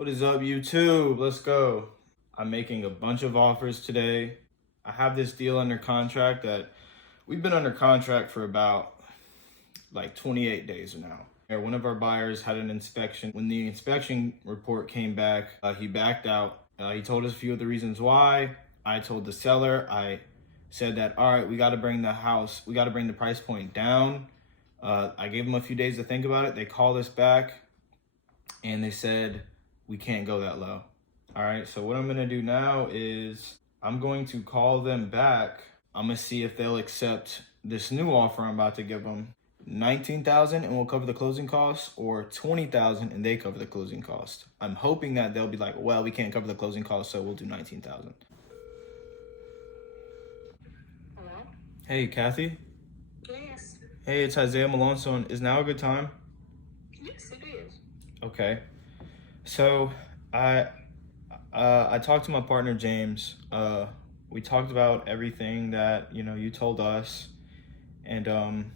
What is up, YouTube? Let's go. I'm making a bunch of offers today. I have this deal under contract that we've been under contract for about like 28 days now. One of our buyers had an inspection. When the inspection report came back, he backed out. He told us a few of the reasons why. I told the seller, I said that, all right, we got to bring the price point down. I gave them a few days to think about it. They called us back and they said, we can't go that low. All right, so what I'm gonna do now is I'm going to call them back. I'm gonna see if they'll accept this new offer I'm about to give them. 19,000 and we'll cover the closing costs, or 20,000 and they cover the closing cost. I'm hoping that they'll be like, well, we can't cover the closing costs, so we'll do 19,000. Hello? Hey, Kathy. Yes. Hey, it's Isaiah Malonzo. Is now a good time? Yes, it is. Okay. So I talked to my partner James. We talked about everything that you told us, and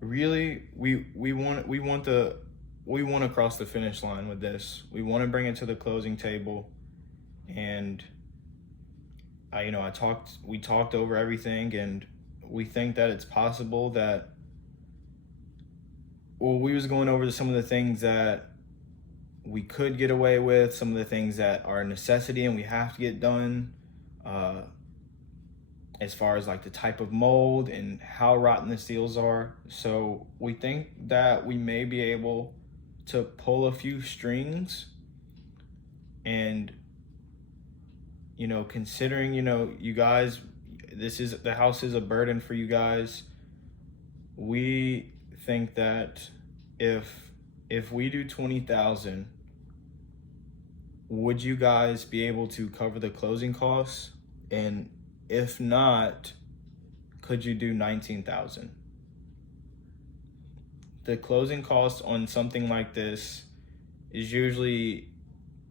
really we want to cross the finish line with this. We want to bring it to the closing table, and we talked over everything, and we think that it's possible that, well, we was going over some of the things that we could get away with, some of the things that are a necessity and we have to get done, as far as like the type of mold and how rotten the seals are. So we think that we may be able to pull a few strings, and considering you guys, the house is a burden for you guys. We think that if we do 20,000, would you guys be able to cover the closing costs? And if not, could you do 19,000? The closing cost on something like this is usually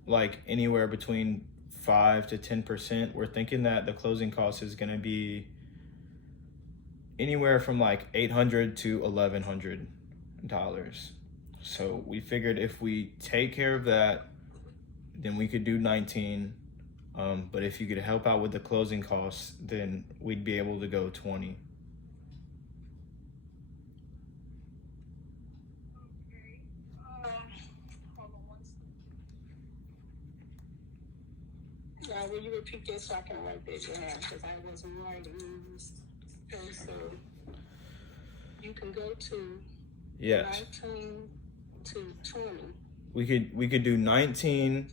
like anywhere between 5 to 10%. We're thinking that the closing cost is going to be anywhere from like $800 to $1,100. So we figured if we take care of that, then we could do 19. But if you could help out with the closing costs, then we'd be able to go 20. Okay. Hold on one second. Will you repeat that so I can write that down? Because I wasn't writing. Okay, so you can go to Yes. 19 to 20. We could do 19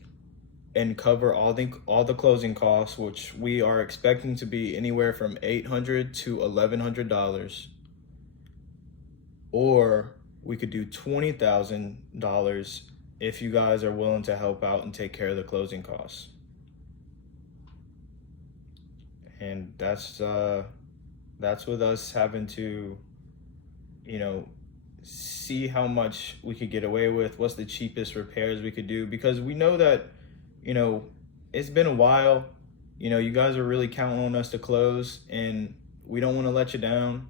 and cover all the closing costs, which we are expecting to be anywhere from $800 to $1,100. Or we could do $20,000 if you guys are willing to help out and take care of the closing costs. And that's with us having to, see how much we could get away with, what's the cheapest repairs we could do, because we know that, it's been a while. You guys are really counting on us to close, and we don't want to let you down.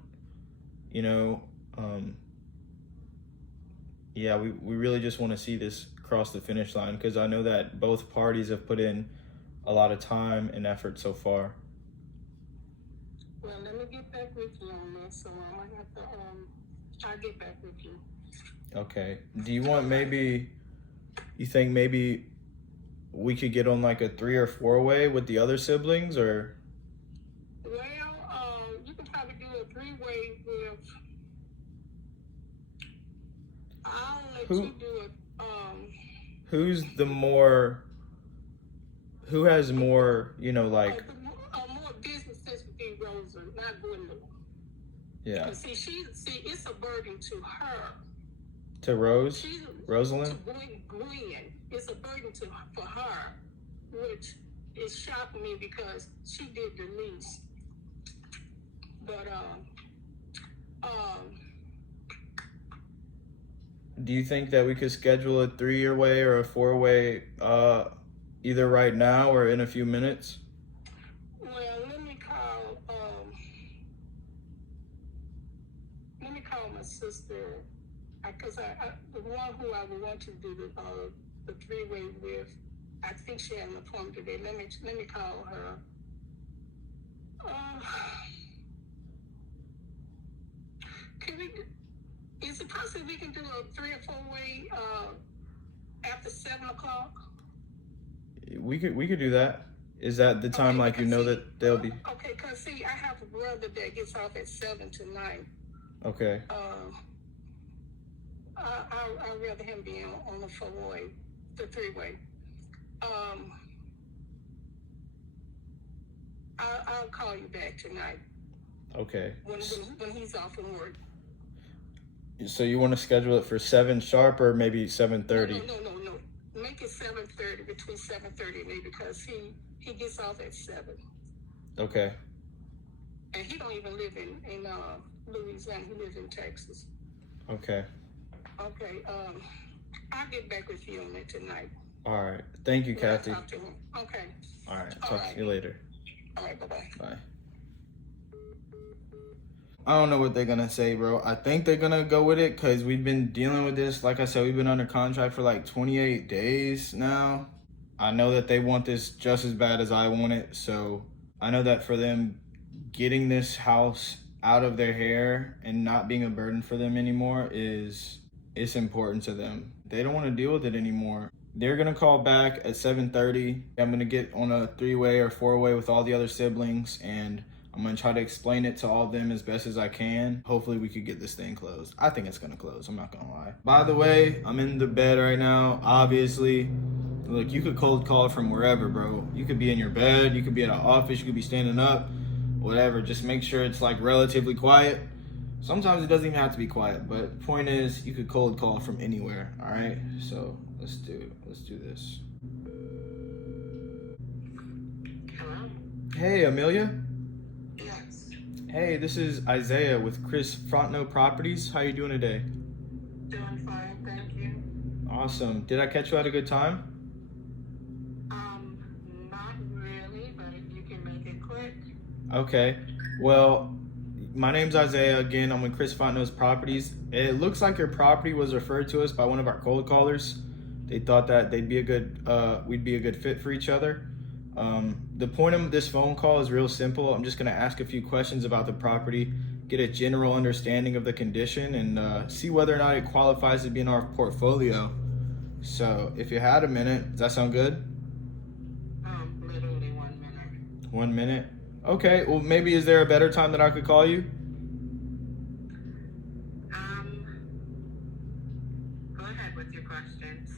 Yeah, we really just want to see this cross the finish line, because I know that both parties have put in a lot of time and effort so far. Well, let me get back with you on that. So I'm gonna have to I'll get back with you. Okay. Do you want you think maybe we could get on like a 3 or 4 way with the other siblings, or? Well, you can probably do a 3-way with. I'll let Who- you do it. Who has more, like, More business sense would be Rosa, not Gwendolyn. yeah, See, it's a burden to her. to Rosalind? To Gwen, it's a burden for her, which is shocking me because she did the least. But Do you think that we could schedule a 3-year way or a 4-way, either right now or in a few minutes? well, let me call my sister, because the one who I would want to do the three-way with. I think she had an appointment today. Let me call her. Uh, can we? Is it possible we can do a 3 or 4-way after 7 o'clock? We could do that. Is that the time, Okay, like, you know that they'll be? Okay, cause see, I have a brother that gets off at 7 to 9. Okay. I'd rather him be on the 4-way, the 3-way. I'll call you back tonight Okay. when he's off from work. So you want to schedule it for 7 sharp or maybe 7:30? No. Make it 7:30, between 7:30 and 8, because he gets off at 7. Okay. And he don't even live in Louisiana. He lives in Texas. Okay. Okay. I'll get back with you on that tonight. All right. Thank you, When I Kathy. talk to him. Okay. All right. All Talk right. to you later. All right. Bye-bye. Bye. I don't know what they're gonna say, bro. I think they're gonna go with it because we've been dealing with this. Like I said, we've been under contract for like 28 days now. I know that they want this just as bad as I want it. So I know that for them, getting this house out of their hair and not being a burden for them anymore it's important to them. They don't want to deal with it anymore. They're gonna call back at 7:30. I'm gonna get on a 3-way or 4-way with all the other siblings, and I'm gonna try to explain it to all of them as best as I can. Hopefully we could get this thing closed. I think it's gonna close, I'm not gonna lie. By the way, I'm in the bed right now, obviously. Look, you could cold call from wherever, bro. You could be in your bed, you could be at an office, you could be standing up, whatever. Just make sure it's like relatively quiet. Sometimes it doesn't even have to be quiet, but point is, you could cold call from anywhere, all right? So let's do this. Hello? Hey, Amelia. Yes. Hey, this is Isaiah with Chris Frontno Properties. How you doing today? Doing fine, thank you. Awesome. Did I catch you at a good time? Not really, but if you can make it quick. Okay. Well, my name's Isaiah. Again, I'm with Chris Frontno's Properties. It looks like your property was referred to us by one of our cold callers. They thought that we'd be a good fit for each other. The point of this phone call is real simple. I'm just going to ask a few questions about the property, get a general understanding of the condition, and see whether or not it qualifies to be in our portfolio. So if you had a minute, does that sound good? Literally 1 minute. 1 minute? Okay, well, maybe is there a better time that I could call you? Go ahead with your questions.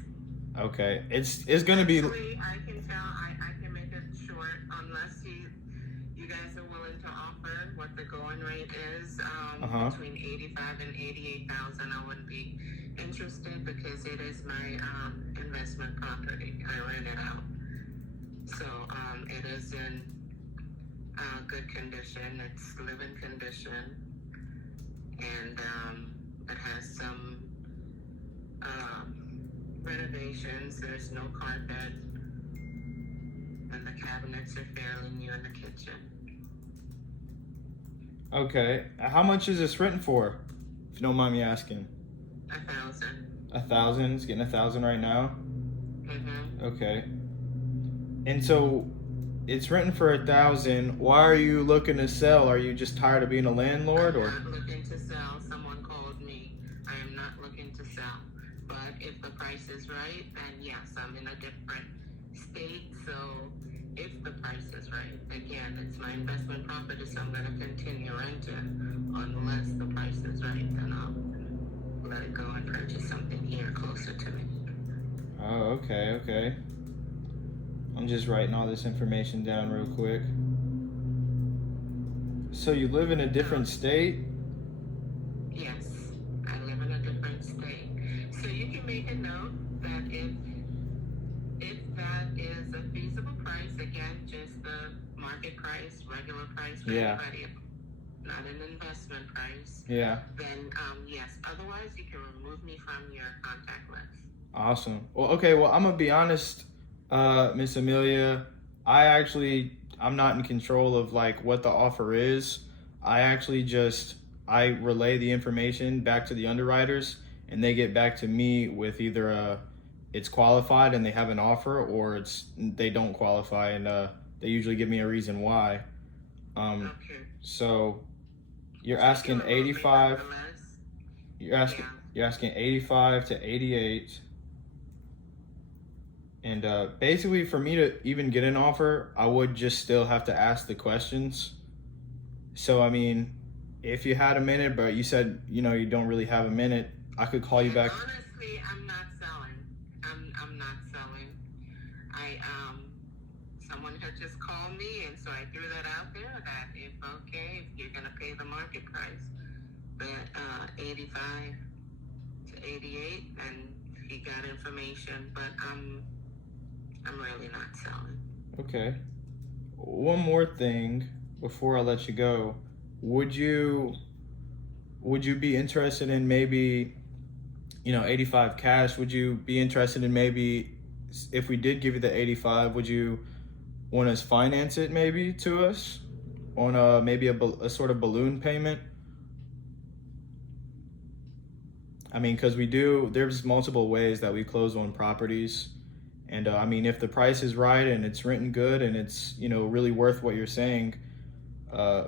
Okay, it's going to be... Actually, I can tell, I can make it short, unless you guys are willing to offer what the going rate is, between 85 and 88,000. I wouldn't be interested because it is my investment property. I rent it out. So it is in good condition. It's live-in condition, and it has some renovations. There's no carpet, and the cabinets are fairly new in the kitchen. Okay, how much is this renting for, if you don't mind me asking? 1,000. 1,000? It's getting 1,000 right now? Mm-hmm. Okay. And so it's renting for 1,000. Why are you looking to sell? Are you just tired of being a landlord, or? I'm not looking to sell. Someone called me. I am not looking to sell. But if the price is right, then yes, I'm in a different state. So if the price is right, again, it's my investment property, so I'm going to continue renting. Unless the price is right, then I'll let it go and purchase something here closer to me. Oh, okay. I'm just writing all this information down real quick. So you live in a different state? Yes, I live in a different state. So you can make a note that if that is a feasible price, again, just the market price, regular price for everybody, not an investment price. Yeah. Then yes. Otherwise, you can remove me from your contact list. Awesome. Well, okay. Well, I'm gonna be honest, Miss Amelia. I'm not in control of like what the offer is. I relay the information back to the underwriters, and they get back to me with either it's qualified and they have an offer, or they don't qualify, and they usually give me a reason why. Okay. So you're So you asking do a little bit 85. nonetheless. You're asking Yeah. you're asking 85 to 88. And basically, for me to even get an offer, I would just still have to ask the questions. So, I mean, if you had a minute, but you said, you don't really have a minute, I could call you And back. honestly, I'm not selling. I'm not selling. I someone had just called me, and so I threw that out there that if you're gonna pay the market price, but 85 to 88, and he got information, but I'm really not selling. Okay. One more thing before I let you go. Would you would you be interested in maybe, 85 cash? Would you be interested in maybe, if we did give you the 85, would you want us finance it maybe to us on maybe a sort of balloon payment? I mean, because there's multiple ways that we close on properties. And I mean, if the price is right and it's written good and it's, really worth what you're saying,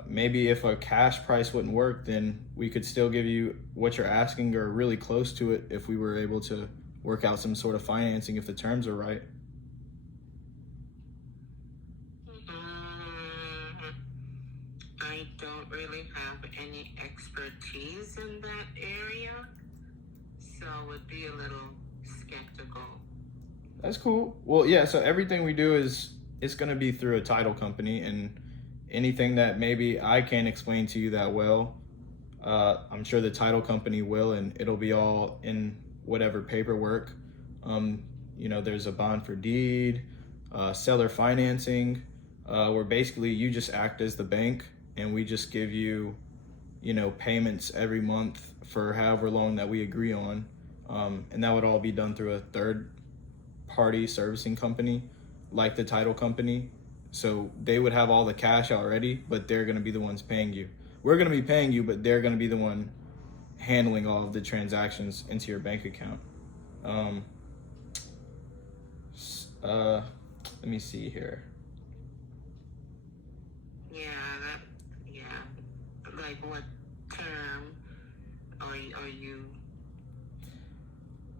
maybe if a cash price wouldn't work, then we could still give you what you're asking or really close to it if we were able to work out some sort of financing if the terms are right. Mm, I don't really have any expertise in that area, so would be a little skeptical. That's cool. Well, yeah, so everything we do it's going to be through a title company, and anything that maybe I can't explain to you that well, I'm sure the title company will, and it'll be all in whatever paperwork. There's a bond for deed, seller financing, where basically you just act as the bank, and we just give you, payments every month for however long that we agree on. And that would all be done through a third party servicing company, like the title company. So they would have all the cash already, but they're going to be the ones paying you. We're going to be paying you, but they're going to be the one handling all of the transactions into your bank account. Um, Let me see here. Yeah, like what term are you?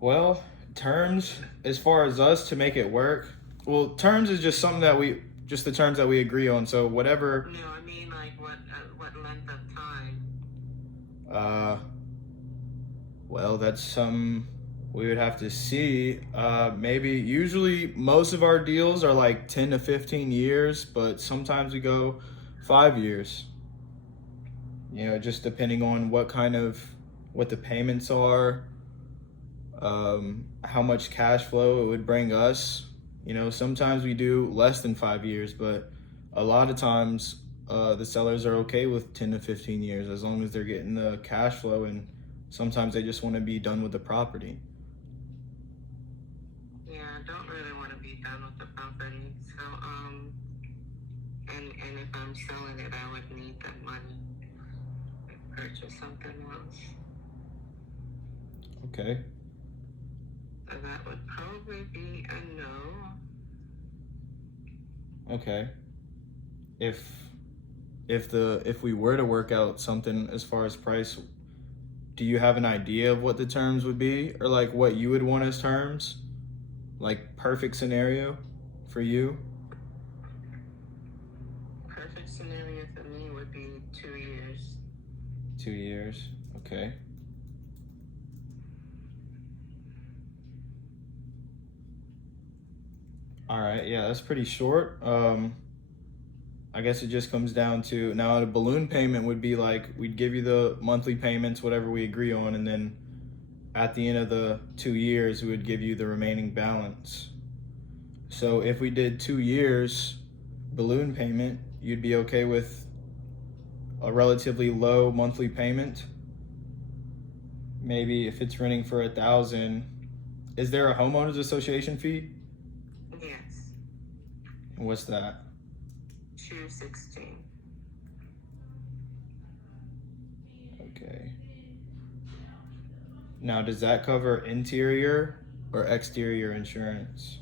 Well, terms, as far as us to make it work, well, terms is just something that just the terms that we agree on. So whatever. No, I mean like what length of time? Uh, well, that's some we would have to see. Maybe usually most of our deals are like 10 to 15 years, but sometimes we go 5 years. Just depending on what the payments are, how much cash flow it would bring us. Sometimes we do less than 5 years, but a lot of times the sellers are okay with 10 to 15 years as long as they're getting the cash flow, and sometimes they just want to be done with the property. Yeah, I don't really want to be done with the property. So and if I'm selling it, I would need that money to purchase something else. Okay. So that would probably be a no. Okay. If we were to work out something as far as price, do you have an idea of what the terms would be, or like what you would want as terms? Like perfect scenario for you? Perfect scenario for me would be 2 years. 2 years. Okay. All right. Yeah, that's pretty short. I guess it just comes down to now a balloon payment would be like we'd give you the monthly payments, whatever we agree on, and then at the end of the 2 years, we would give you the remaining balance. So if we did 2 years balloon payment, you'd be okay with a relatively low monthly payment. Maybe if it's renting for 1,000, is there a homeowners association fee? Yes. And what's that? $216. Okay. Now, does that cover interior or exterior insurance?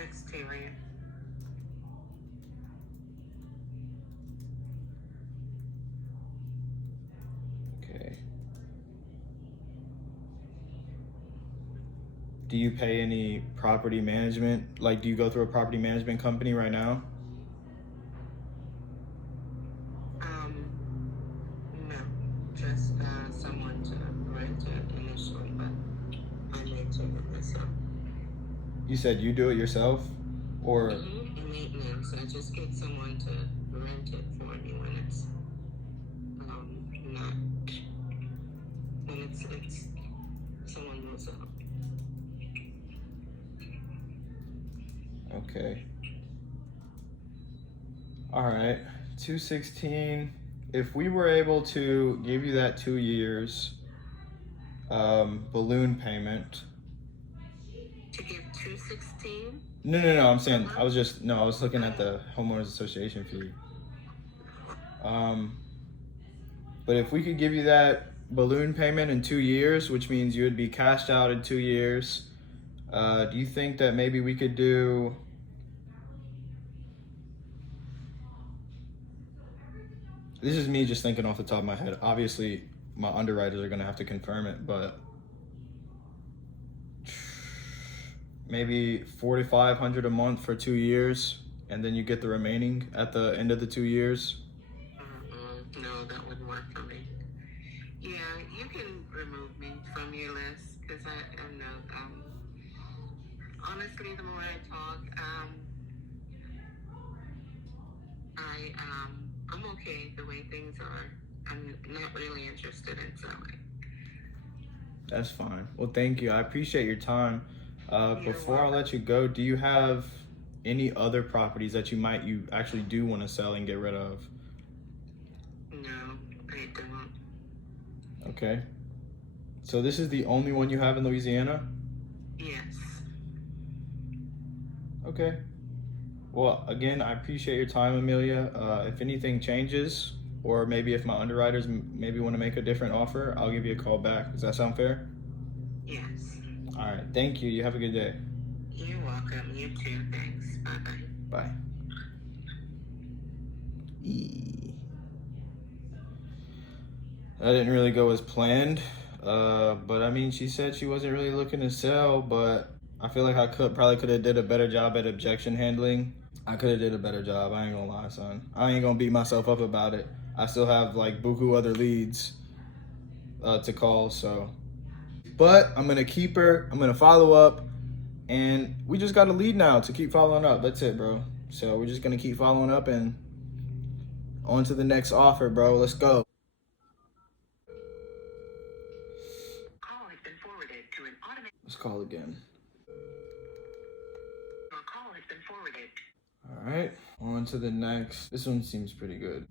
Exterior. Okay. Do you pay any property management? Like, do you go through a property management company right now? No, just someone to rent it initially, but I maintain it myself. You said you do it yourself? Or Maintenance. I just get someone to rent it for me when it's not when it's someone moves out. okay. All right. 216. If we were able to give you that 2 years balloon payment. To give 216? No. I'm saying I was looking at the homeowners association fee. But if we could give you that balloon payment in 2 years, which means you would be cashed out in 2 years, do you think that maybe we could do? This is me just thinking off the top of my head. Obviously, my underwriters are gonna have to confirm it, but maybe $4,500 a month for 2 years, and then you get the remaining at the end of the 2 years. No, that wouldn't work for me. Yeah, you can remove me from your list because I'm not. Honestly, the more I talk, I'm okay the way things are. I'm not really interested in selling. That's fine. Well, thank you. I appreciate your time. Before I welcome. let you go, do you have any other properties that you actually do want to sell and get rid of? No, I don't. Okay. So this is the only one you have in Louisiana? Yes. Okay. Well, again, I appreciate your time, Amelia. If anything changes, or maybe if my underwriters maybe want to make a different offer, I'll give you a call back. Does that sound fair? Yes. All right. Thank you. You have a good day. You're welcome. You too. Thanks. Bye-bye. Bye. That didn't really go as planned. But I mean, she said she wasn't really looking to sell, but I feel like I probably could have did a better job at objection handling. I could have did a better job. I ain't gonna lie, son. I ain't gonna beat myself up about it. I still have like buku other leads to call, so. But I'm gonna keep her. I'm gonna follow up, and we just got a lead now to keep following up. That's it, bro. So we're just gonna keep following up and on to the next offer, bro. Let's go. Call has been forwarded to an automated. Let's call again. Your call has been forwarded. All right, on to the next. This one seems pretty good.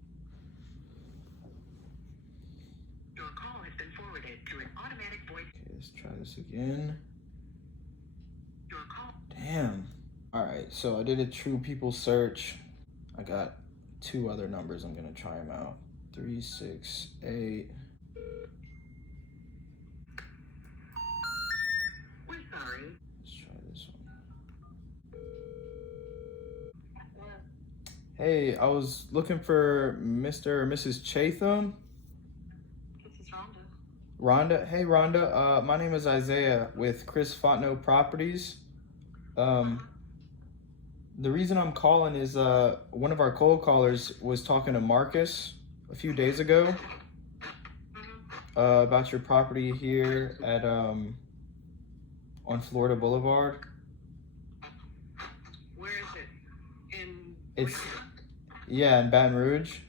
Your call has been forwarded to an automatic voice. Okay, let's try this again. Your call. Damn. All right, so I did a true people search. I got 2 other numbers. I'm gonna try them out. 368. We're sorry. Let's try this one. Hey, I was looking for Mr. or Mrs. Chatham. This is Rhonda. Rhonda. Hey, Rhonda. My name is Isaiah with Chris Fontenot Properties. The reason I'm calling is one of our cold callers was talking to Marcus a few days ago about your property here at on Florida Boulevard. Where is it? It's yeah, in Baton Rouge.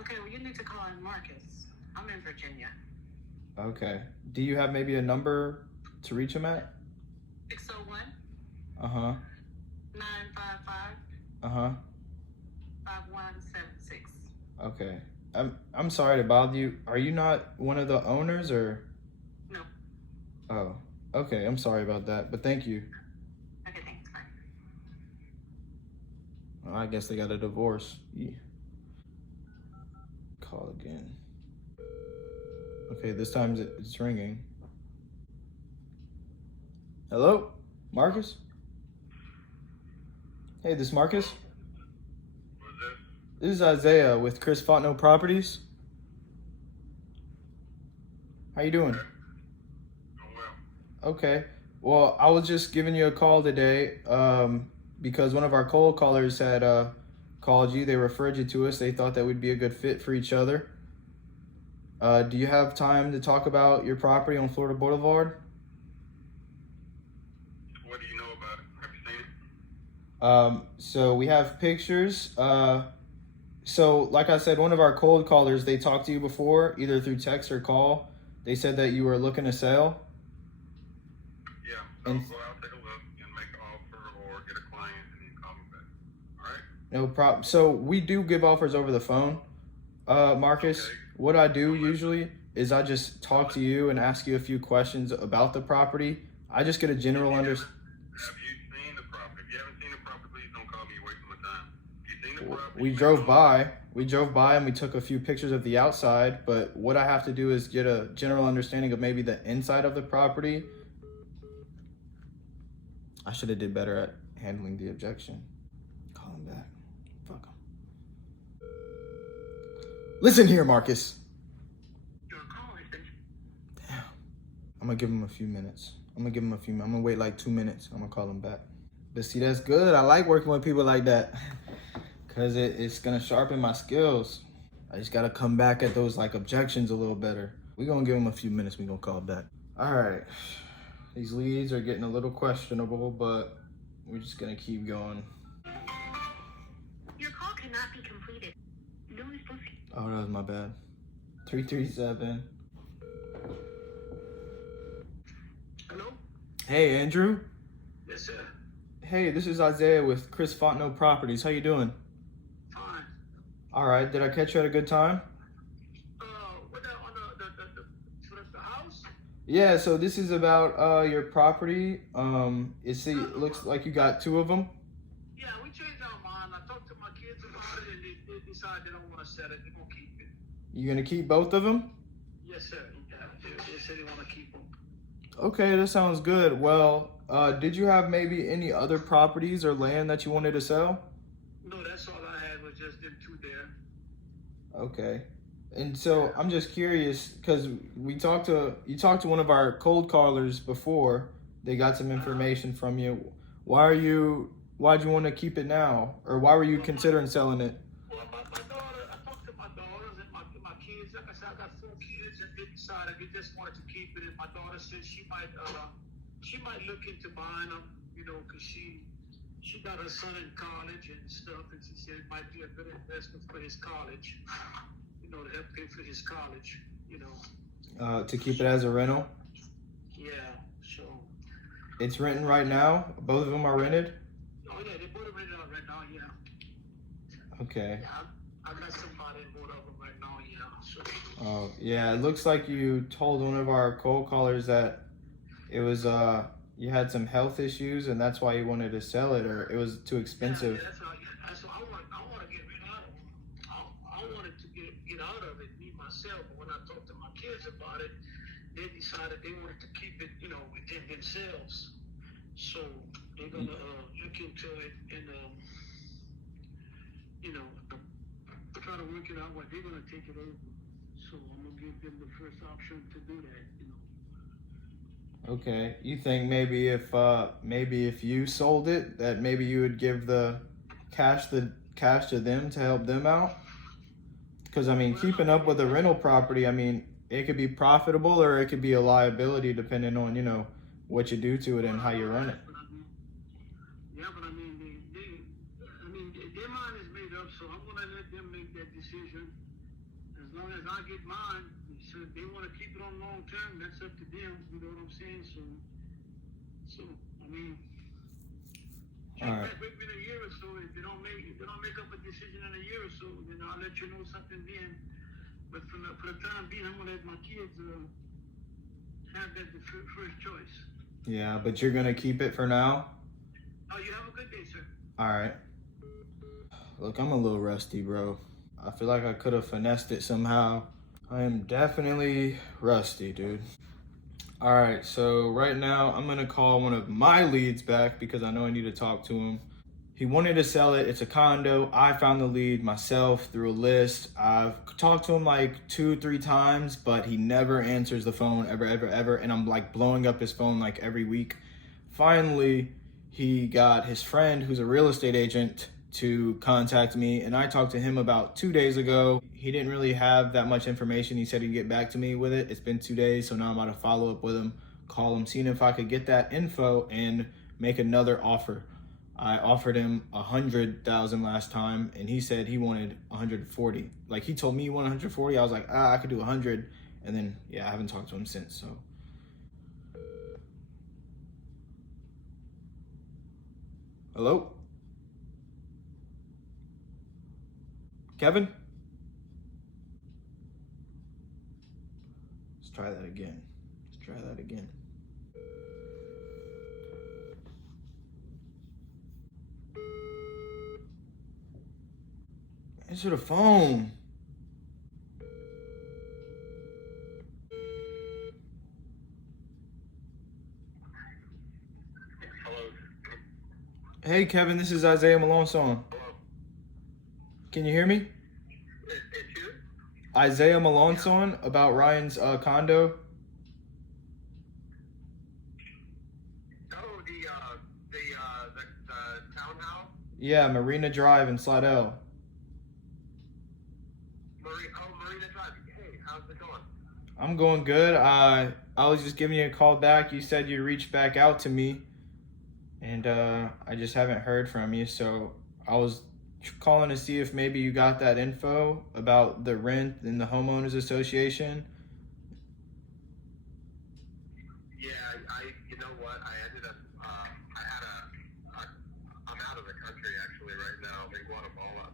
Okay, well you need to call in Marcus. I'm in Virginia. Okay. Do you have maybe a number to reach him at? 601. 955. 5176. Okay. I'm sorry to bother you. Are you not one of the owners or? No. Oh, okay. I'm sorry about that, but thank you. Okay, thanks. Bye. Well, I guess they got a divorce. Yeah. Call again. Okay, this time it's ringing. Hello? Marcus? Hey, this is Marcus? What's this? This is Isaiah with Chris Fontenot Properties. How you doing? Okay. Doing well. Okay. Well, I was just giving you a call today because one of our cold callers had called you. They referred you to us. They thought that we'd be a good fit for each other. Do you have time to talk about your property on Florida Boulevard? What do you know about it? Have you seen it? So we have pictures. So like I said, one of our cold callers, they talked to you before, either through text or call. They said that you were looking to sell. Yeah. So And go out, take a look, and make an offer or get a client, and then call me back. All right? no problem. So we do give offers over the phone. Marcus, Okay. what I do usually is I just talk to you and ask you a few questions about the property. I just get a general understanding. Have you seen the property? If you haven't seen the property, please don't call me. You're wasting my time. If you've seen the property, We drove by. We drove by and we took a few pictures of the outside, but what I have to do is get a general understanding of maybe the inside of the property. I should have did better at handling the objection. Call him back. Fuck him. Listen here, Marcus. Your call has been. Damn. I'm gonna give him a few minutes. I'm gonna wait like 2 minutes. I'm gonna call him back. But see, that's good. I like working with people like that. Cause it's gonna sharpen my skills. I just gotta come back at those like objections a little better. We're gonna give him a few minutes, we're gonna call back. All right, these leads are getting a little questionable, but we're just gonna keep going. Your call cannot be completed. No response. Oh, that was my bad. 337. Hello? Hey, Andrew. Yes, sir. Hey, this is Isaiah with Chris Fontenot Properties. How you doing? Fine. All right, did I catch you at a good time? What on the house? Yeah, so this is about your property. It looks like you got 2 of them. Yeah, we changed our mind. I talked to my kids about it, and they decided they don't want to sell it. They're gonna keep it. You gonna keep both of them? Yes, sir. Yeah, they said they want to keep them. Okay, that sounds good. Well, did you have maybe any other properties or land that you wanted to sell? No, that's all I had was just them 2 there. Okay. And so I'm just curious because you talked to one of our cold callers before. They got some information from you. Why'd you want to keep it now? Or why were you considering selling it? Well, my daughter, I talked to my daughters and my kids. Like I said, I got 4 kids, and they decided they just wanted to keep it. And my daughter said she might look into buying them, you know, because she got her son in college and stuff, and she said it might be a good investment for his college, you know, to help pay for his college, you know. To keep it as a rental? Yeah, so. It's renting right now? Both of them are rented? Oh yeah, they both are rented out right now, yeah. Okay. Yeah, I got somebody in both of them right now, yeah. So. Oh, yeah, it looks like you told one of our cold callers that it was you had some health issues and that's why you wanted to sell it, or it was too expensive. Yeah, that's what I want to get rid out of it. I wanted to get out of it, me myself, but when I talked to my kids about it, they decided they wanted to keep it, you know, within themselves. So they're gonna look into it and you know, try to work it out what they're gonna take it over. So I'm gonna give them the first option to do that, you know. Okay, you think maybe if you sold it, that maybe you would give the cash to them to help them out? Because I mean, keeping up with a rental property, I mean, it could be profitable or it could be a liability depending on, you know, what you do to it and how you run it. Yeah, but I mean, their mind is made up, so I'm gonna let them make that decision. As long as I get mine, so if they want to keep it on long term, that's up to them. You know what I'm saying? So I mean, check All right. back with me in a year or so. If they don't make up a decision in a year or so, then I'll let you know something then. But for the time being, I'm gonna let my kids have that the first choice. Yeah, but you're gonna keep it for now? Oh, you have a good day, sir. All right. Look, I'm a little rusty, bro. I feel like I could have finessed it somehow. I am definitely rusty, dude. All right, so right now I'm gonna call one of my leads back because I know I need to talk to him. He wanted to sell it. It's a condo. I found the lead myself through a list. I've talked to him like 2, 3 times, but he never answers the phone ever. And I'm like blowing up his phone like every week. Finally, he got his friend who's a real estate agent to contact me, and I talked to him about 2 days ago. He didn't really have that much information. He said he'd get back to me with it. It's been 2 days, so now I'm about to follow up with him, call him, seeing if I could get that info and make another offer. I offered him 100,000 last time, and he said he wanted 140. Like, he told me he wanted 140. I was like, I could do 100, and then yeah, I haven't talked to him since. So, hello, Kevin. Let's try that again. Answer the phone. Hello. Hey, Kevin, this is Isaiah Malone. Hello. Can you hear me? It's you? Isaiah Malone about Ryan's condo. Oh, the townhouse? Yeah, Marina Drive in Slidell. Marina Drive. Hey, how's it going? I'm going good. I was just giving you a call back. You said you'd reach back out to me, and I just haven't heard from you. So I was calling to see if maybe you got that info about the rent in the homeowners association. Yeah, you know what? I ended up, I'm out of the country actually right now. I'm in Guatemala,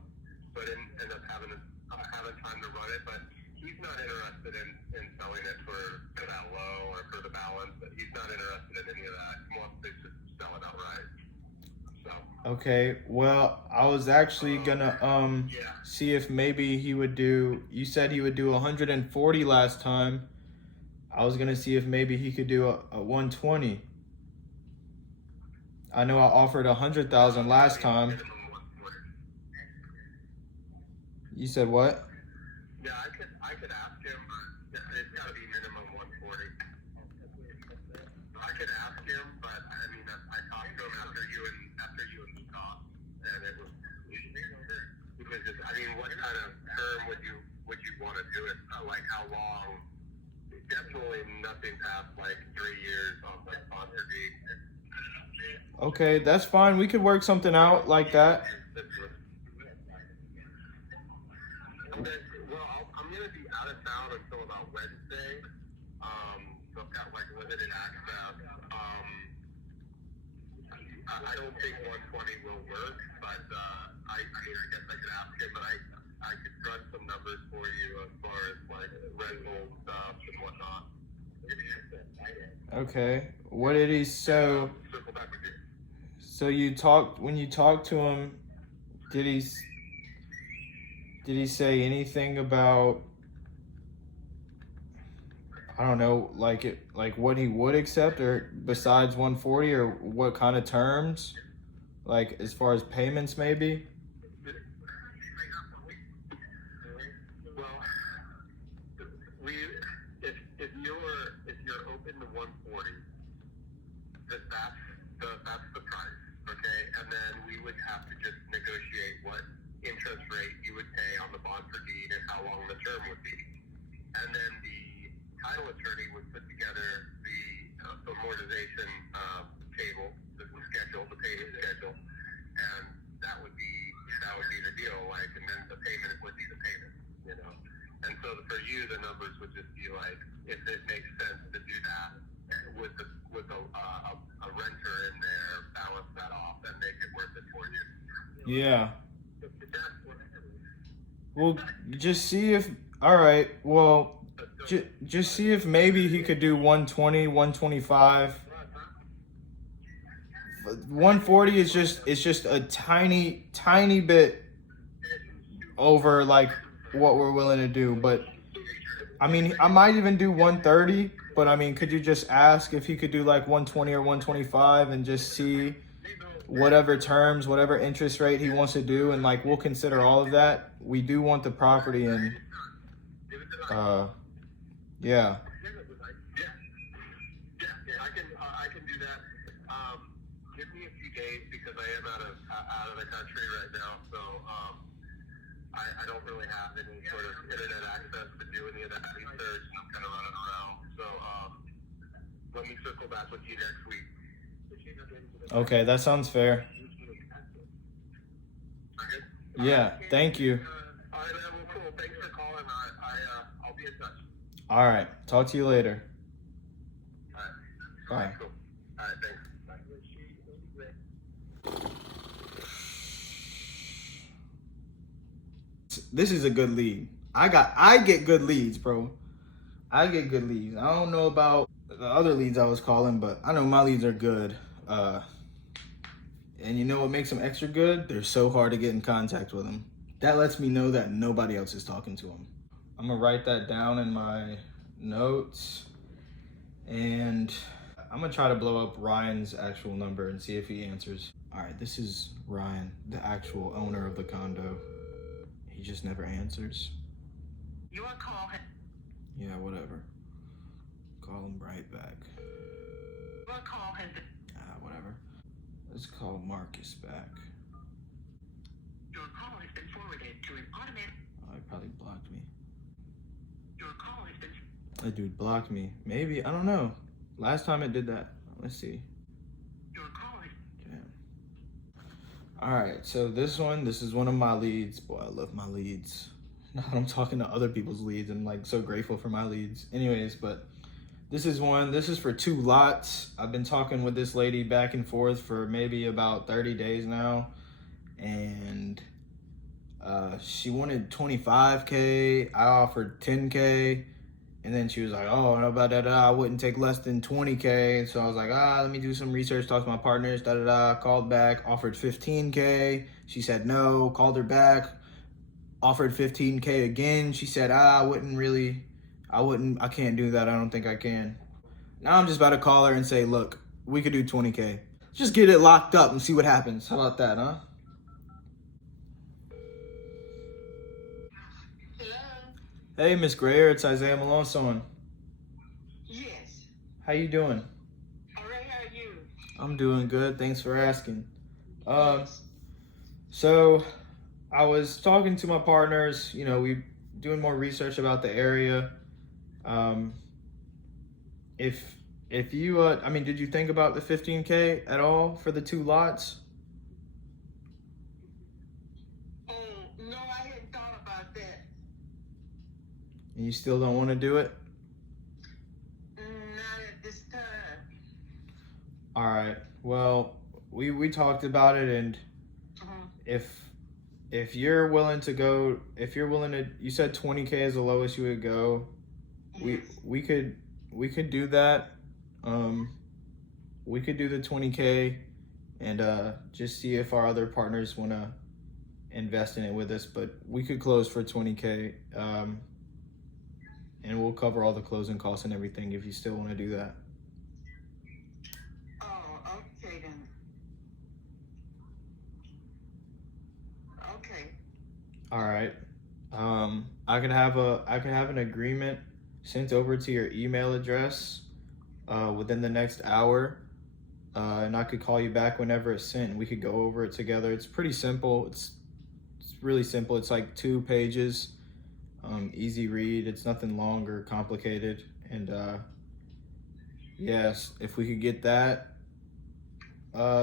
so I didn't end up having time to run it. But he's not interested in selling it for that low or for the balance. But he's not interested in any of that. He wants to just sell it outright. So. Okay, well, I was actually gonna Yeah. see if maybe he would do. You said he would do 140 last time. I was gonna see if maybe he could do a 120. I know I offered 100,000 last time. Minimum 140. You said what? Yeah, I could ask him, but it's got to be minimum 140. I could ask him, but I mean, I talked to him after you and me talked, and it was just, I mean, what kind of term would you want to do it? Like how long? Definitely nothing past like 3 years on like sponsor deed. Okay, that's fine. We could work something out like that. Okay, well, I'm going to be out of town until about Wednesday. So I've got like limited access. I don't think 120 will work, but I guess I could ask him, but I could run some numbers for you as far as like rental stuff and whatnot. Okay. What did he Circle back with you. So when you talked to him, did he say anything about, I don't know, like what he would accept, or besides 140, or what kind of terms, like as far as payments maybe? Well, if you're open to 140, that's the price, okay? And then we would have to just negotiate what interest rate you would pay on the bond for deed and how long the term would be. And then the title attorney would put together the amortization table, the payment schedule, and that would be the deal. Like, and then the payment would be the payment, you know. And so for you, the numbers would just be like, if it makes sense to do that with a renter in there, balance that off and make it worth it for you. Yeah. Well, just see if, all right, well, just see if maybe he could do 120, 125. 140 is just a tiny bit over like what we're willing to do, but I mean, I might even do 130 But I mean, could you just ask if he could do like 120 or 125 and just see whatever terms, whatever interest rate he wants to do, and like we'll consider all of that. We do want the property, and yeah. I can do that. Give me a few days because I am out of the country right now, so I don't really have any sort of internet access to do any of that research. I'm kind of running around, so let me circle back with you next week. Okay, that sounds fair. Yeah, thank you. All right, man. Well, cool. Thanks for calling. I'll be in touch. All right, talk to you later. All right. Bye. Cool. All right, thanks. This is a good lead. I get good leads, bro. I get good leads. I don't know about the other leads I was calling, but I know my leads are good. And you know what makes them extra good? They're so hard to get in contact with them. That lets me know that nobody else is talking to them. I'm gonna write that down in my notes, and I'm gonna try to blow up Ryan's actual number and see if he answers. All right, this is Ryan, the actual owner of the condo. He just never answers. Your call has Yeah, whatever. Call him right back. your call has been Whatever. Let's call Marcus back. your call has been forwarded to an automatic. Oh, he probably blocked me. Your call has been That dude blocked me. Maybe, I don't know. Last time it did that. Let's see. your call has Damn. All right, so this is one of my leads. Boy, I love my leads. Now I'm talking to other people's leads. I'm like so grateful for my leads. Anyways, but this is one. This is for 2 lots. I've been talking with this lady back and forth for maybe about 30 days now. And she wanted 25K. I offered 10K. And then she was like, oh, no, about that, I wouldn't take less than 20K. So I was like, let me do some research, talk to my partners, Called back, offered 15K. She said no, called her back, offered 15K again. She said, I can't do that. I don't think I can. Now I'm just about to call her and say, look, we could do 20K. Just get it locked up and see what happens. How about that, huh? hello. Hey, Miss Grayer, it's Isaiah Malone. Yes. How you doing? All right. How are you? I'm doing good. Thanks for asking. Yes. So I was talking to my partners, we doing more research about the area. If you, did you think about the 15K at all for the 2 lots? Oh no, I hadn't thought about that. And you still don't want to do it? Not at this time. All right. Well, we talked about it, and if you're willing to go, you said 20K is the lowest you would go. Yes. We could do that. We could do the 20K and just see if our other partners want to invest in it with us. But we could close for 20K, and we'll cover all the closing costs and everything if you still want to do that. Oh, okay then. Okay. All right. I can have an agreement sent over to your email address within the next hour, and I could call you back whenever it's sent, and we could go over it together. It's pretty simple. It's really simple. It's like 2 pages, easy read. It's nothing long or complicated. And yes, if we could get that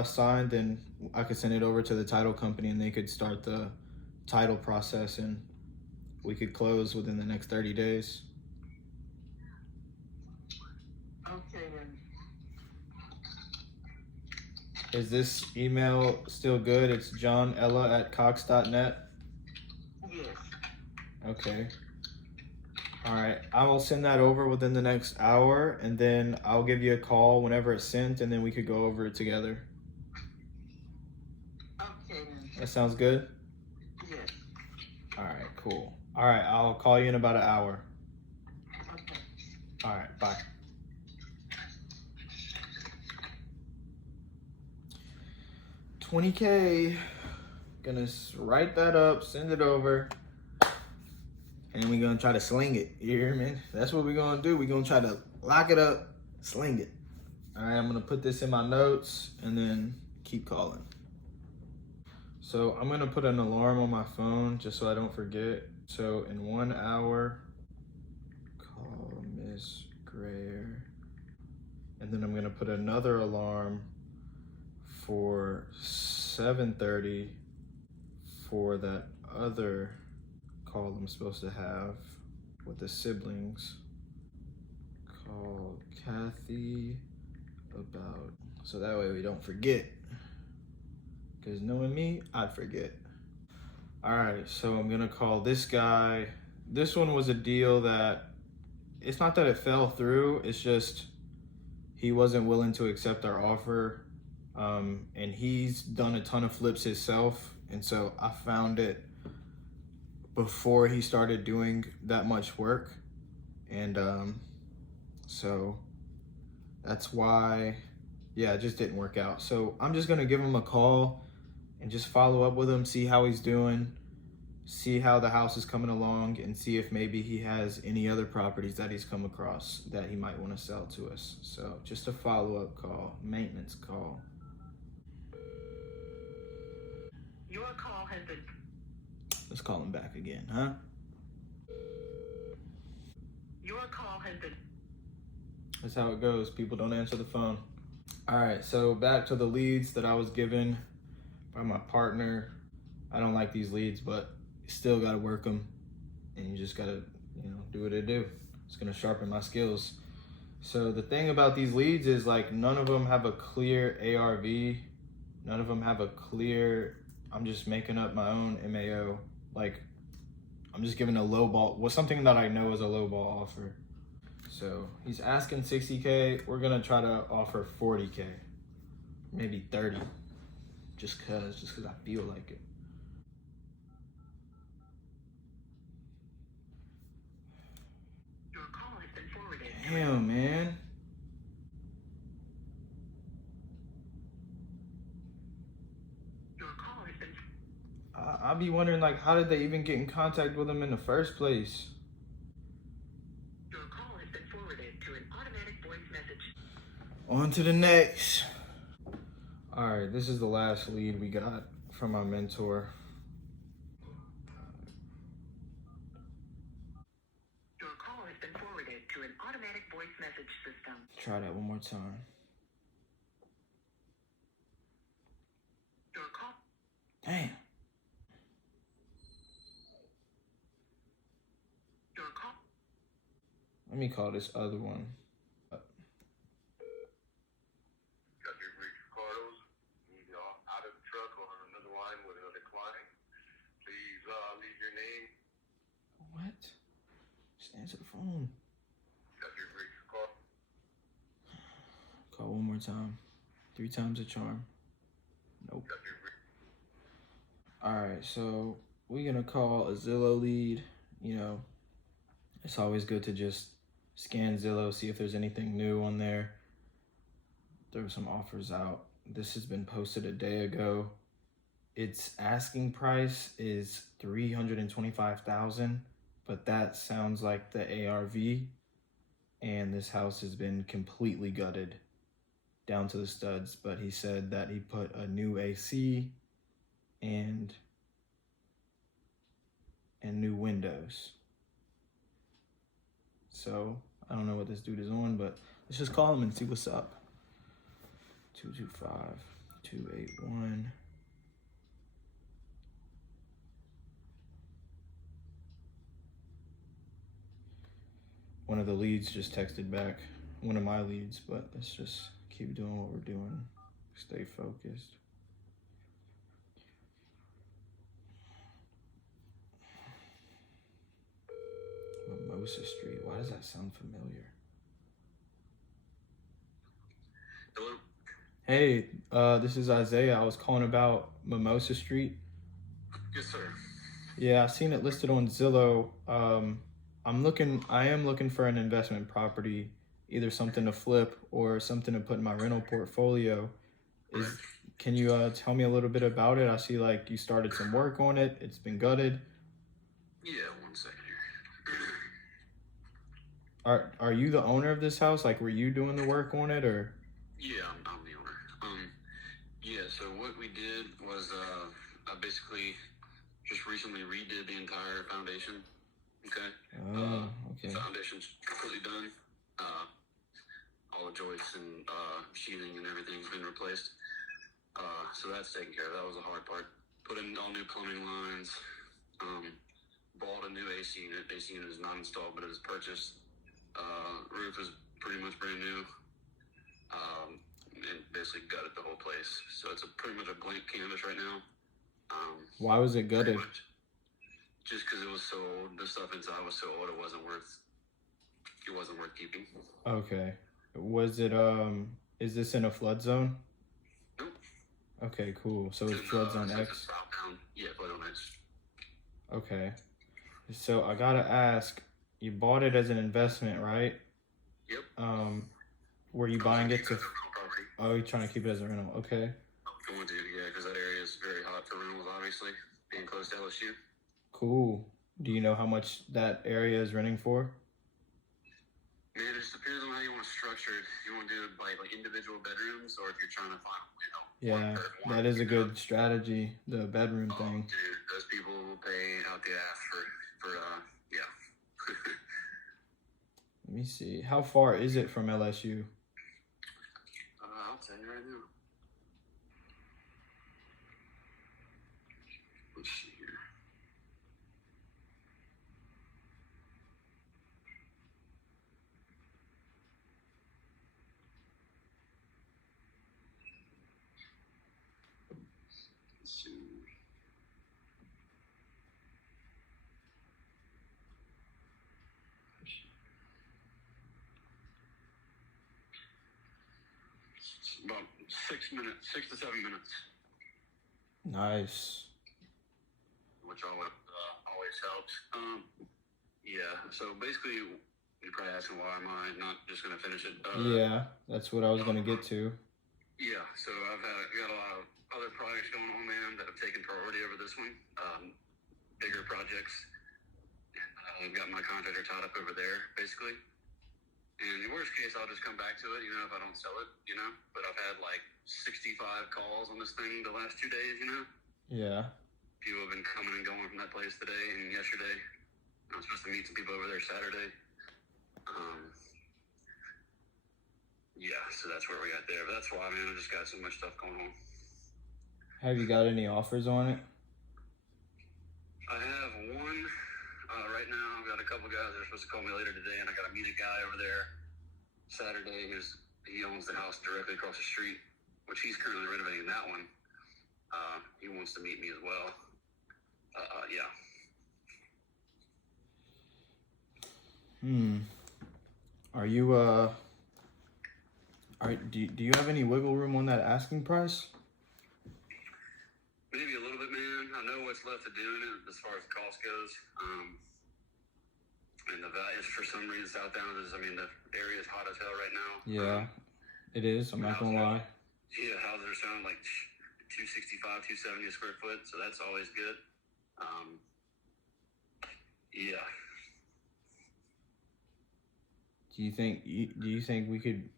signed, then I could send it over to the title company, and they could start the title process, and we could close within the next 30 days. Okay then. Is this email still good? It's johnella@cox.net. Yes. Okay. All right. I will send that over within the next hour, and then I'll give you a call whenever it's sent, and then we could go over it together. Okay then. That sounds good? Yes. All right, cool. All right, I'll call you in about an hour. Okay. All right, bye. 20K. Gonna write that up, send it over, and we're gonna try to sling it. You hear me? That's what we're gonna do. We're gonna try to lock it up, sling it. All right, I'm gonna put this in my notes and then keep calling. So I'm gonna put an alarm on my phone just so I don't forget. So in 1 hour, call Miss Greer. And then I'm gonna put another alarm for 7:30 for that other call I'm supposed to have with the siblings. Call Kathy about, so that way we don't forget. Because knowing me, I'd forget. All right, so I'm gonna call this guy. This one was a deal that, it's not that it fell through, it's just he wasn't willing to accept our offer. And he's done a ton of flips himself. And so I found it before he started doing that much work. And so that's why, yeah, it just didn't work out. So I'm just gonna give him a call and just follow up with him, see how he's doing, see how the house is coming along, and see if maybe he has any other properties that he's come across that he might want to sell to us. So just a follow-up call, maintenance call. Your call has been... Let's call him back again, huh? Your call has been... That's how it goes. People don't answer the phone. All right, so back to the leads that I was given by my partner. I don't like these leads, but you still gotta work them, and you just gotta, do what they do. It's gonna sharpen my skills. So the thing about these leads is, like, none of them have a clear ARV. None of them have a clear, I'm just making up my own MAO. Like, I'm just giving a low ball, something that I know is a low ball offer. So he's asking 60K. We're gonna try to offer 40K, maybe 30, just cause I feel like it. Your call has been forwarded. Damn, man. Your call has been... I'll be wondering, like, how did they even get in contact with him in the first place? Your call has been forwarded to an automatic voice message. On to the next. All right, this is the last lead we got from my mentor. Your call has been forwarded to an automatic voice message system. Try that one more time. Your call... Damn. Your call... Let me call this other one. Got your reached Carlos. He's out of the truck on another line with another client. Please leave your name. What? Just answer the phone. Got your reached call. Call one more time. 3 times a charm. Nope. Got your reached. All right, so we're gonna call a Zillow lead. It's always good to just scan Zillow, see if there's anything new on there. Throw some offers out. This has been posted a day ago. Its asking price is $325,000, but that sounds like the ARV. And this house has been completely gutted down to the studs. But he said that he put a new AC and new windows. So I don't know what this dude is on, but let's just call him and see what's up. 225-281. One of the leads just texted back, one of my leads, but let's just keep doing what we're doing. Stay focused. Mimosa Street. Why does that sound familiar? Hello? Hey, this is Isaiah. I was calling about Mimosa Street. Yes, sir. Yeah, I seen it listed on Zillow. I am looking for an investment property, either something to flip or something to put in my rental portfolio. Can you tell me a little bit about it? I see like you started some work on it. It's been gutted. Yeah, 1 second here. Are you the owner of this house? Like, were you doing the work on it, or? Yeah, I'm the owner. Yeah, so what we did was I basically just recently redid the entire foundation. Okay. Oh, okay. The foundation's completely done. All the joists and sheathing and everything's been replaced. So that's taken care of. That was the hard part. Put in all new plumbing lines. Bought a new AC unit. AC unit is not installed, but it is purchased. Roof is pretty much brand new. And basically gutted the whole place. So it's pretty much a blank canvas right now. Why was it gutted? Just because it was so old. The stuff inside was so old, it wasn't worth keeping. Okay. Was it is this in a flood zone? Nope. Okay, cool. So it's flood zone X. Southbound. Yeah, flood zone X. Okay. So I gotta ask, you bought it as an investment, right? Yep. Were you buying it to? Oh, you're trying to keep it as a rental. Okay. Going to, yeah, because that area is very hot for rentals, obviously, being close to LSU. Cool. Do you know how much that area is renting for? Man, it just depends on how you want to structure it. If you want to do it by like individual bedrooms, or if you're trying to find, Yeah, that is a good strategy, the bedroom thing. Dude, those people will pay out the ass for yeah. Let me see. How far is it from LSU? I'll tell you right now. Let's see here. Let's see. It's about 6 minutes, 6 to 7 minutes. Nice. Which always helps. Yeah. So basically, you're probably asking why am I not just gonna finish it? Yeah, that's what I was gonna get to. Yeah. So I've got a lot of other projects going on, man, that have taken priority over this one. Bigger projects. I've got my contractor tied up over there, basically. And in worst case, I'll just come back to it, if I don't sell it, But I've had like 65 calls on this thing the last 2 days, Yeah. People have been coming and going from that place today and yesterday. I'm supposed to meet some people over there Saturday. Yeah, so that's where we got there. But that's why, man, I just got so much stuff going on. Have you got any offers on it? I have one right now. I've got a couple guys that are supposed to call me later today, and I got to meet a guy over there Saturday he owns the house directly across the street, which he's currently renovating that one. He wants to meet me as well. Yeah. Are you do you have any wiggle room on that asking price? Maybe a little bit, man. I know what's left of doing it as far as the cost goes. And the values, for some reason, Southbound the area is hot as hell right now. Yeah, it is. I'm not gonna lie. Yeah, houses are selling like $265, $270 a square foot, so that's always good. Yeah. Do you think we could?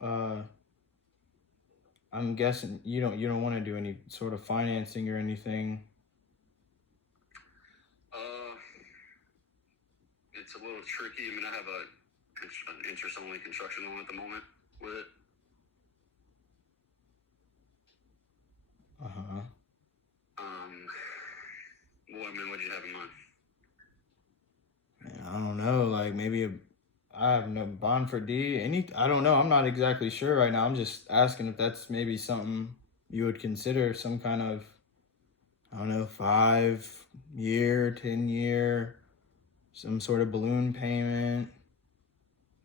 I'm guessing you don't want to do any sort of financing or anything. It's a little tricky. I have an interest-only construction loan at the moment with it. What do you have in mind? Man, I don't know. Like maybe I have no bond for D. I don't know. I'm not exactly sure right now. I'm just asking if that's maybe something you would consider, some kind of, I don't know, 5-year, 10-year, some sort of balloon payment,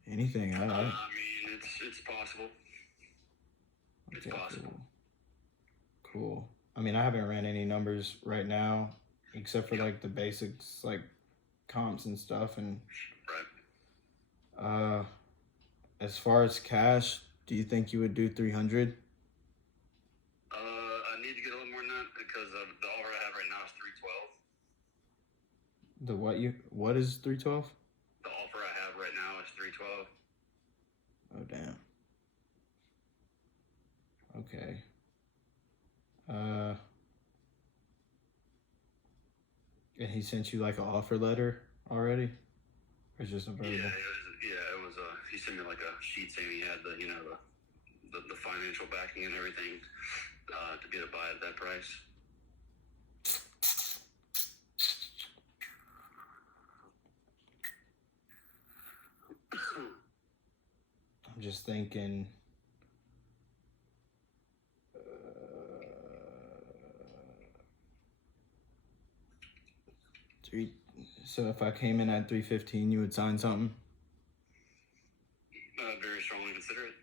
anything. It's possible. It's possible. Cool. I haven't ran any numbers right now, except for like the basics, like comps and stuff. And right. As far as cash, do you think you would do 300? I you get a little more than that? Because the offer I have right now is 312. What is 312? The offer I have right now is 312. Oh damn. Okay. And he sent you like an offer letter already? Or just a verbal? It was he sent me like a sheet saying he had the financial backing and everything to be able to buy at that price. I'm just thinking. So if I came in at 315, you would sign something? Very strongly consider it.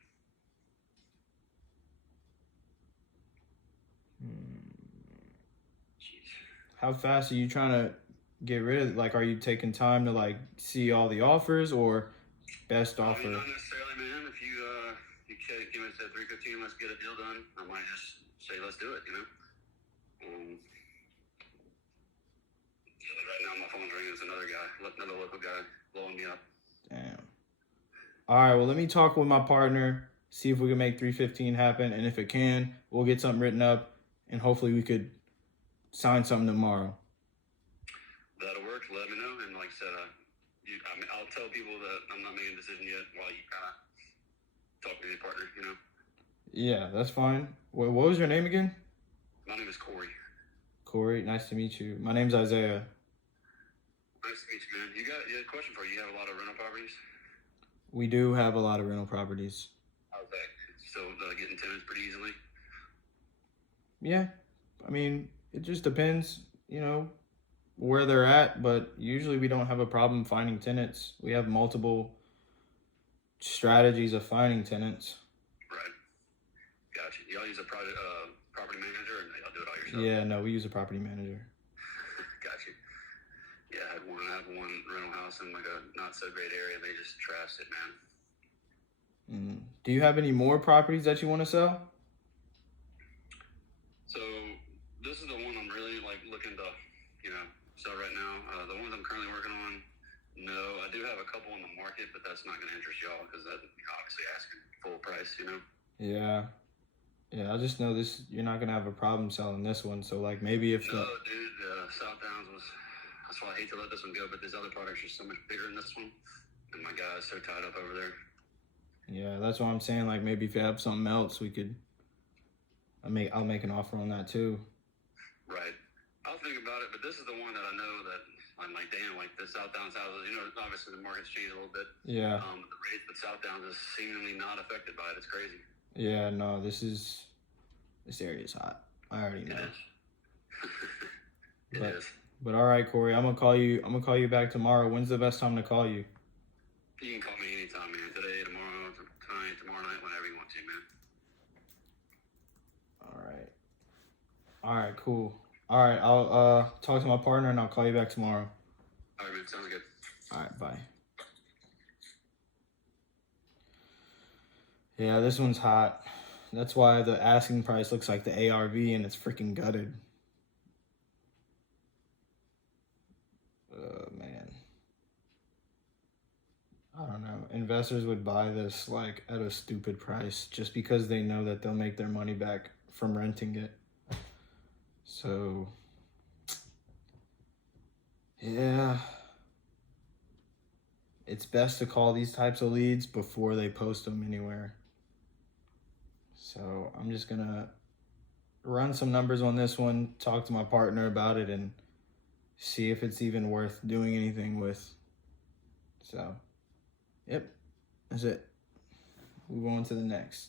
Jeez. How fast are you trying to get rid of it? Like, are you taking time to like see all the offers, or best offer? I mean, not necessarily, man. If you came in and said 315, let's get a deal done, I might just say let's do it. Right now my phone's ringing. It's another local guy blowing me up. Damn. All right, well, let me talk with my partner, see if we can make 315 happen, and if it can, we'll get something written up, and hopefully we could sign something tomorrow. That'll work. Let me know. And like I said, I'll tell people that I'm not making a decision yet while you kind of talk to your partner, Yeah, that's fine. What was your name again? My name is Corey. Corey, nice to meet you. My name's Isaiah. Nice to meet you, man. You got a question for you. You have a lot of rental properties? We do have a lot of rental properties. How's that? Still getting tenants pretty easily? Yeah, I mean, it just depends, where they're at, but usually we don't have a problem finding tenants. We have multiple strategies of finding tenants. Right. Gotcha. Y'all use a property manager, or y'all do it all yourself? Yeah, no, we use a property manager. Gotcha. Yeah, I have one rental house in like a not so great area. They just trashed it, man. Do you have any more properties that you want to sell? So this is the one I'm really looking to, sell right now. The ones I'm currently working on, no. I do have a couple in the market, but that's not going to interest y'all because that obviously asking full price, Yeah, I just know this. You're not gonna have a problem selling this one. So maybe if dude, South Downs was. That's why I hate to let this one go. But these other products are so much bigger than this one, and my guy's so tied up over there. Yeah, that's what I'm saying. Maybe if you have something else, we could. I'll make an offer on that too. Right. I'll think about it, but this is the one that I know that I'm like, damn, the South Downs houses, obviously the market's changed a little bit. Yeah. The rates, but South Downs is seemingly not affected by it. It's crazy. Yeah, no, this area is hot. I already know. It is. But all right, Corey, I'm gonna call you back tomorrow. When's the best time to call you? You can call me anytime, man. Today, tomorrow, tonight, tomorrow night, whenever you want to, man. All right, cool. All right, I'll talk to my partner and I'll call you back tomorrow. All right, man. Sounds good. All right, bye. Yeah, this one's hot. That's why the asking price looks like the ARV and it's freaking gutted. Man. I don't know. Investors would buy this at a stupid price just because they know that they'll make their money back from renting it. So, yeah. It's best to call these types of leads before they post them anywhere. So I'm just going to run some numbers on this one, talk to my partner about it, and see if it's even worth doing anything with. So, yep, that's it. Move on to the next.